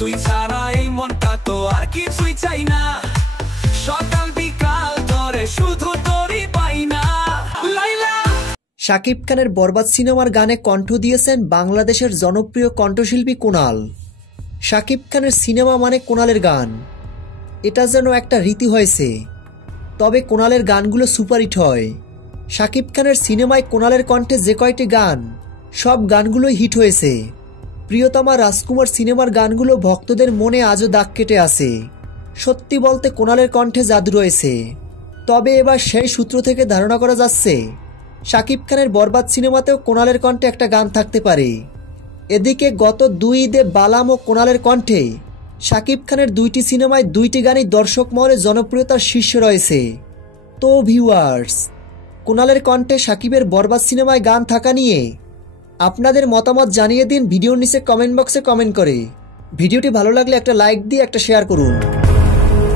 তুই ছাড়া এই মনটা তো আর কিছুই চাই না, সকাল বিকাল ধরে শুধু তোরই পাই না। লাইলা। শাকিব খানের বরবাদ সিনেমার গানে কণ্ঠ দিয়েছেন বাংলাদেশের জনপ্রিয় কণ্ঠশিল্পী কুনাল। শাকিব খানের সিনেমা মানে কুনালের গান, এটা যেন একটা রীতি হয়েছে। তবে কুনালের গানগুলো সুপারহিট হয়। শাকিব খানের সিনেমায় কুনালের কণ্ঠে যে কয়টি গান, সব গানগুলোই হিট হয়েছে। প্রিয়তমা রাজকুমার সিনেমার গানগুলো ভক্তদের মনে আজও দাগ কেটে আছে। সত্যি বলতে কুনালের কণ্ঠে জাদু রয়েছে। তবে এবার সেই সূত্র থেকে ধারণা করা যাচ্ছে শাকিব খানের বরবাদ সিনেমাতেও কুনালের কণ্ঠে একটা গান থাকতে পারে। এদিকে গত 2 ঈদে বালাম ও কুনালের কণ্ঠে শাকিব খানের 2টি সিনেমায় 2টি গানই দর্শক মহলে জনপ্রিয়তার শীর্ষে রয়েছে। তো ভিউয়ার্স, কুনালের কণ্ঠে শাকিবের বরবাদ সিনেমায় গান থাকা নিয়ে আপনাদের মতামত জানিয়ে দিন ভিডিওর নিচে কমেন্ট বক্সে কমেন্ট করে। ভিডিওটি ভালো লাগলে একটা লাইক দিয়ে একটা শেয়ার করুন।